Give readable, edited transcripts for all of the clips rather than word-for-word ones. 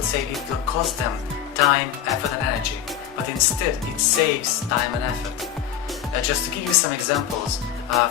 would say it will cost them time, effort and energy, but instead it saves time and effort. Just to give you some examples,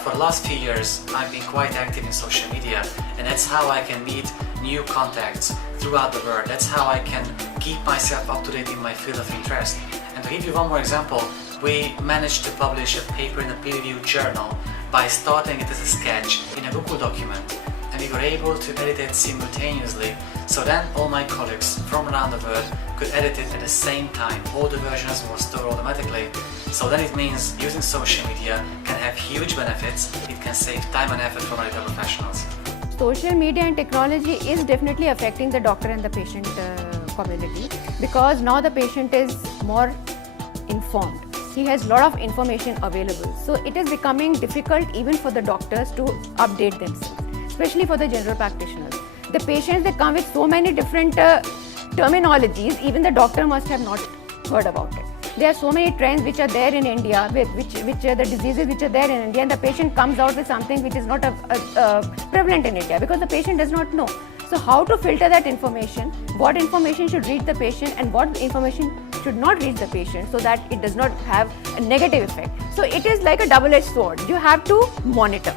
for the last few years I've been quite active in social media, and that's how I can meet new contacts throughout the world. That's how I can keep myself up to date in my field of interest. And to give you one more example, we managed to publish a paper in a peer-reviewed journal by starting it as a sketch in a Google document, and we were able to edit it simultaneously, so then all my colleagues from around the world could edit it at the same time. All the versions were stored automatically, so then it means using social media can have huge benefits. It can save time and effort for medical professionals. Social media and technology is definitely affecting the doctor and the patient community, because now the patient is more informed. He has a lot of information available. So it is becoming difficult even for the doctors to update themselves, especially for the general practitioners. The patients, they come with so many different terminologies, even the doctor must have not heard about it. There are so many trends which are there in India, which are the diseases which are there in India, and the patient comes out with something which is not prevalent in India because the patient does not know. So how to filter that information, what information should reach the patient and what information should not reach the patient, so that it does not have a negative effect. So it is like a double-edged sword. You have to monitor.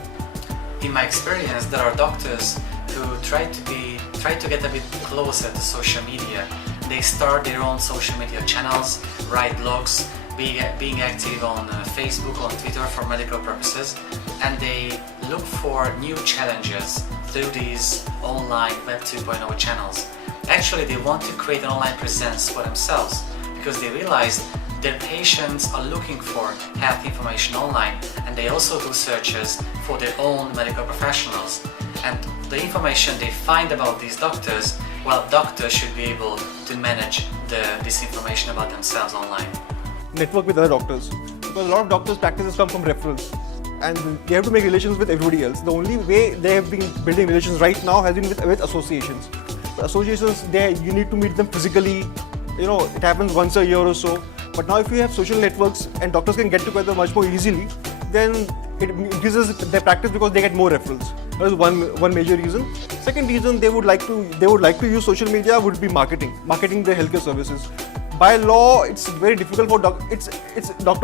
In my experience, there are doctors who try to get a bit closer to social media. They start their own social media channels, write blogs, being active on Facebook, on Twitter for medical purposes, and they look for new challenges through these online Web 2.0 channels. Actually, they want to create an online presence for themselves because they realize their patients are looking for health information online, and they also do searches for their own medical professionals. And the information they find about these doctors, well, doctors should be able to manage this information about themselves online. Network with other doctors, because a lot of doctors' practices come from referrals, and they have to make relations with everybody else. The only way they have been building relations right now has been with associations. The associations, you need to meet them physically. You know, it happens once a year or so. But now if you have social networks and doctors can get together much more easily, then it increases their practice because they get more referrals. That is one major reason. Second reason they would like to use social media would be marketing their healthcare services. By law, it's very difficult for doctors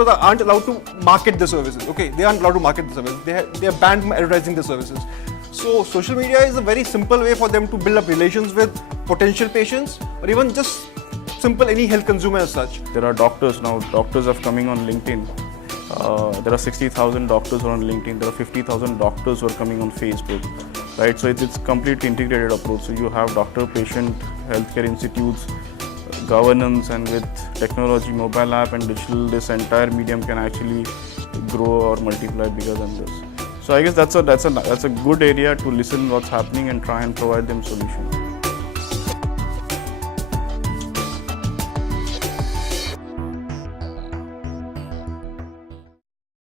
aren't allowed to market the services. Okay, they aren't allowed to market the services. They are banned from advertising the services. So social media is a very simple way for them to build up relations with potential patients, or even just simple any health consumer as such. There are doctors now. Doctors are coming on LinkedIn. There are 60,000 doctors who are on LinkedIn. There are 50,000 doctors who are coming on Facebook. Right, so it's completely integrated approach. So you have doctor-patient healthcare institutes, governance, and with technology, mobile app and digital, this entire medium can actually grow or multiply bigger than this. So I guess that's a good area to listen what's happening and try and provide them solutions.